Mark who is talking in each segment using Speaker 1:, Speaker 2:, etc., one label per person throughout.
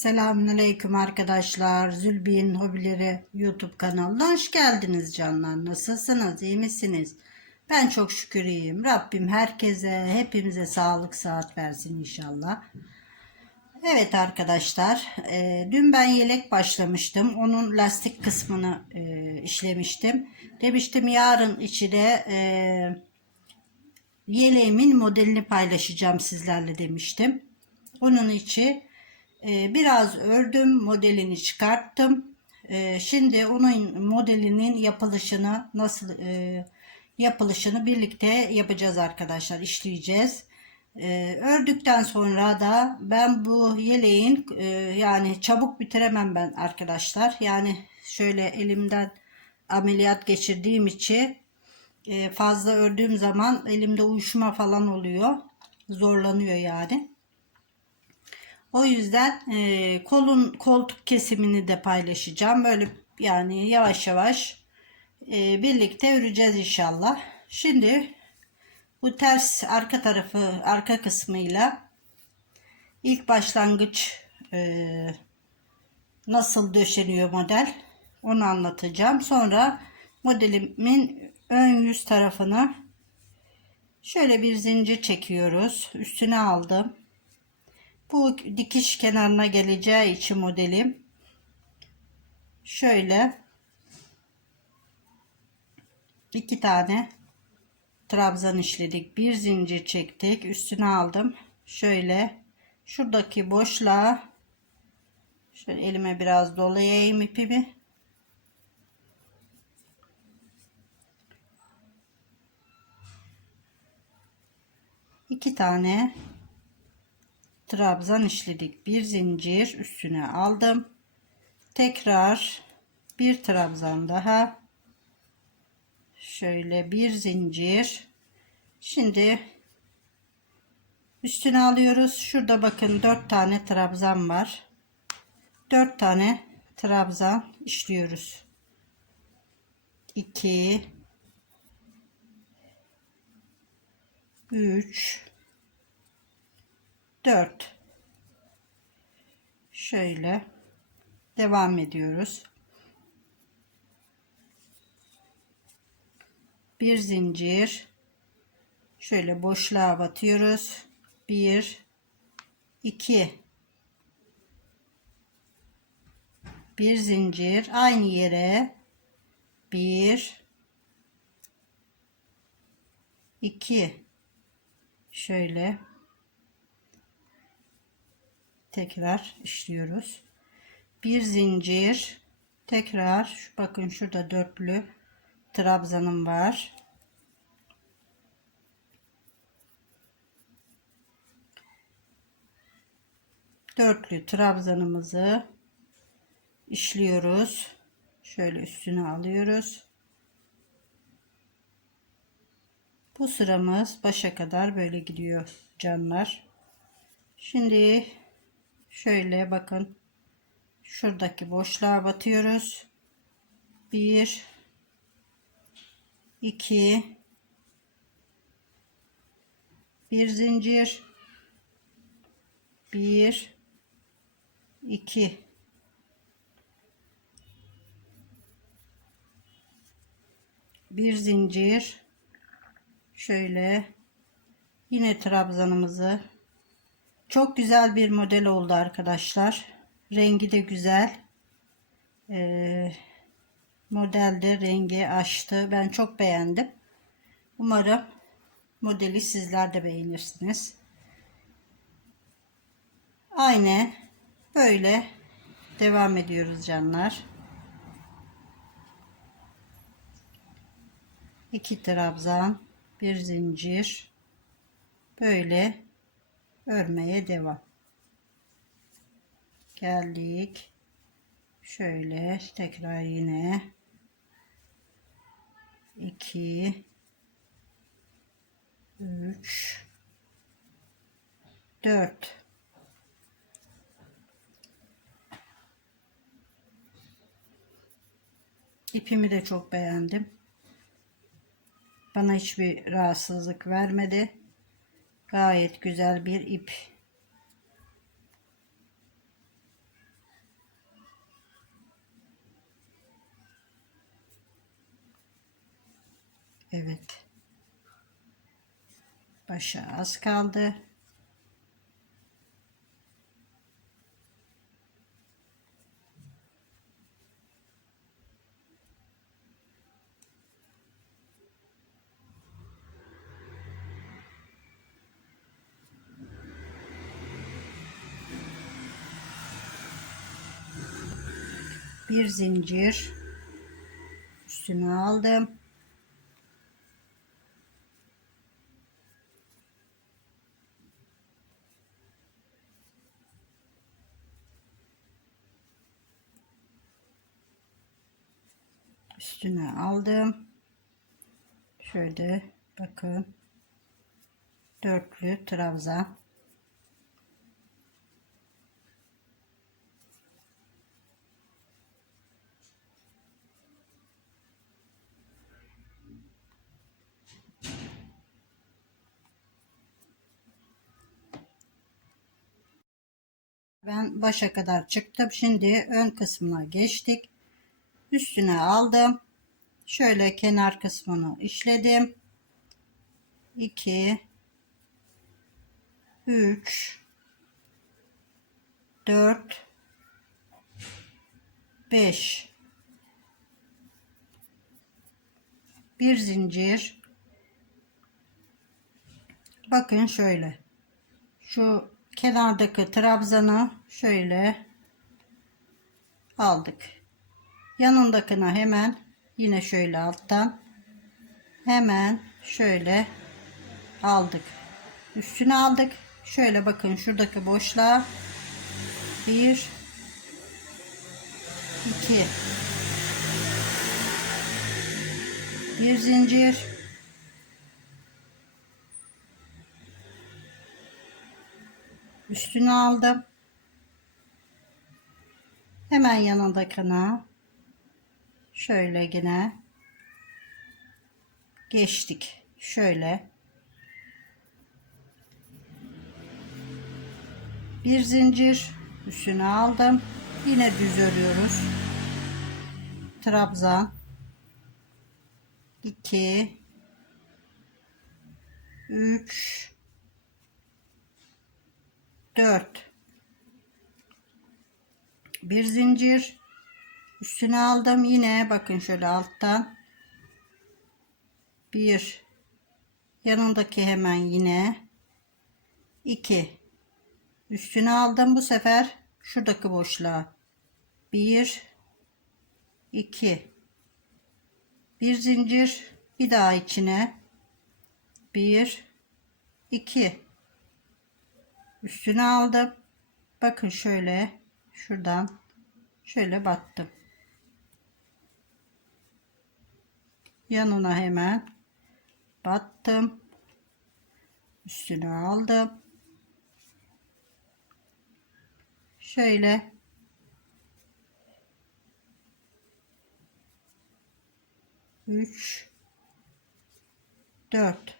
Speaker 1: Selamünaleyküm arkadaşlar. Zülbi'nin Hobileri YouTube kanalına hoş geldiniz canlar. Nasılsınız? İyi misiniz? Ben çok şükür iyiyim. Rabbim herkese, hepimize sağlık saat versin inşallah. Evet arkadaşlar, e, dün ben yelek başlamıştım. Onun lastik kısmını e, işlemiştim. Demiştim yarın içi de e, yeleğimin modelini paylaşacağım sizlerle demiştim. Onun içi e, biraz ördüm, modelini çıkarttım. E, şimdi onun modelinin yapılışını nasıl e, yapılışını birlikte yapacağız arkadaşlar, işleyeceğiz. E, ördükten sonra da ben bu yeleğin e, yani çabuk bitiremem ben arkadaşlar. Yani şöyle elimden ameliyat geçirdiğim için e, fazla ördüğüm zaman elimde uyuşma falan oluyor. Zorlanıyor yani. O yüzden e, kolun koltuk kesimini de paylaşacağım. Böyle yani yavaş yavaş e, birlikte öreceğiz inşallah. Şimdi bu ters arka tarafı arka kısmıyla ilk başlangıç e, nasıl döşeniyor model onu anlatacağım. Sonra modelimin ön yüz tarafını şöyle bir zincir çekiyoruz. Üstüne aldım. Bu dikiş kenarına geleceği için modelim şöyle iki tane trabzan işledik. Bir zincir çektik. Üstüne aldım. Şöyle şuradaki boşluğa şöyle elime biraz dolayayım ipimi. iki tane trabzan işledik. Bir zincir üstüne aldım. Tekrar bir trabzan daha. Şöyle bir zincir. Şimdi üstüne alıyoruz. Şurada bakın dört tane trabzan var. Dört tane trabzan işliyoruz. 2 3 4 şöyle devam ediyoruz. Bir zincir. Şöyle boşluğa batıyoruz. 1 2 bir zincir aynı yere. 1 2 şöyle tekrar işliyoruz. Bir zincir tekrar bakın şurada dörtlü trabzanım var. Dörtlü trabzanımızı işliyoruz. Şöyle üstüne alıyoruz. Bu sıramız başa kadar böyle gidiyor canlar. Şimdi şöyle bakın. Şuradaki boşluğa batıyoruz. 1 2 bir zincir 1 2 bir zincir. Şöyle. Yine trabzanımızı çok güzel bir model oldu arkadaşlar. Rengi de güzel. Ee, modelde rengi açtı. Ben çok beğendim. Umarım modeli sizler de beğenirsiniz. Aynı böyle devam ediyoruz canlar. İki trabzan, bir zincir böyle örmeye devam. Geldik. Şöyle tekrar yine 2 3 4 İpimi de çok beğendim. Bana hiçbir rahatsızlık vermedi. Gayet güzel bir ip. Evet. Başa az kaldı. Bir zincir üstüne aldım. üstüne aldım. Şöyle bakın. Dörtlü trabzan. Ben başa kadar çıktım. Şimdi ön kısmına geçtik. Üstüne aldım. Şöyle kenar kısmını işledim. 2 3 4 5 bir zincir bakın şöyle şu kenardaki trabzanı şöyle aldık. Yanındakine hemen yine şöyle alttan hemen şöyle aldık. Üstüne aldık. Şöyle bakın şuradaki boşluğa bir iki bir zincir üstüne aldım. Hemen yanındakine şöyle yine geçtik. Şöyle. Bir zincir üstüne aldım. Yine düz örüyoruz. Trabzan. 2 3 4 bir zincir. Üstüne aldım yine. Bakın şöyle alttan. Bir. Yanındaki hemen yine. 2 üstüne aldım bu sefer. Şuradaki boşluğa. 1 2 bir zincir. Bir daha içine. 1 2 üstüne aldım. Bakın şöyle şuradan şöyle battım. Yanına hemen battım. Üstüne aldım. Şöyle. Üç dört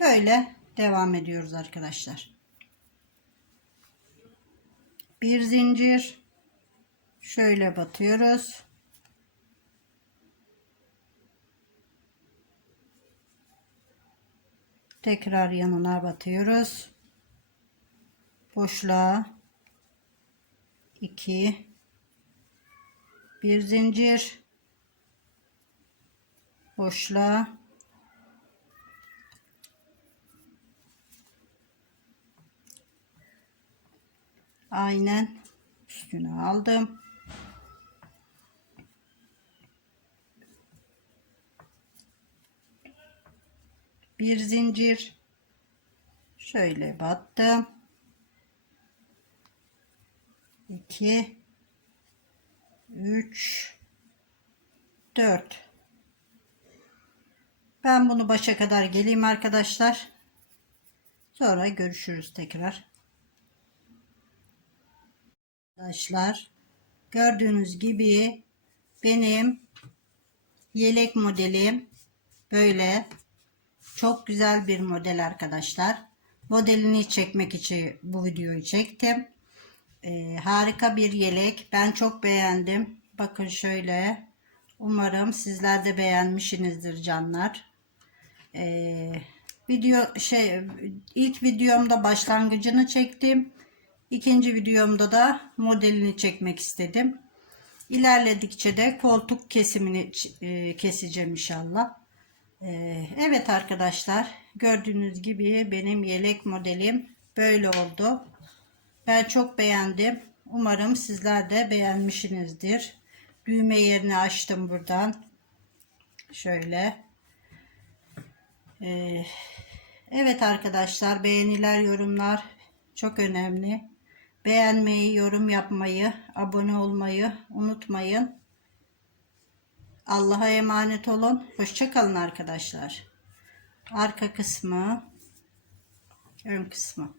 Speaker 1: böyle devam ediyoruz arkadaşlar. Bir zincir. Şöyle batıyoruz. Tekrar yanına batıyoruz. Boşluğa. 2 bir zincir. Boşluğa aynen. Üstüne aldım. Bir zincir. Şöyle battım. 2 3 4 ben bunu başa kadar geleyim arkadaşlar. Sonra görüşürüz tekrar arkadaşlar gördüğünüz gibi benim yelek modelim böyle çok güzel bir model arkadaşlar. Modelini çekmek için bu videoyu çektim. Ee, harika bir yelek. Ben çok beğendim. Bakın şöyle. Umarım sizler de beğenmişsinizdir canlar. Ee, video şey ilk videomda başlangıcını çektim. İkinci videomda da modelini çekmek istedim. İlerledikçe de koltuk kesimini e, keseceğim inşallah. Ee, evet arkadaşlar gördüğünüz gibi benim yelek modelim böyle oldu. Ben çok beğendim. Umarım sizler de beğenmişsinizdir. Düğme yerini açtım buradan. Şöyle. Ee, evet arkadaşlar beğeniler yorumlar çok önemli. Beğenmeyi, yorum yapmayı, abone olmayı unutmayın. Allah'a emanet olun. Hoşçakalın arkadaşlar. Arka kısmı, ön kısmı.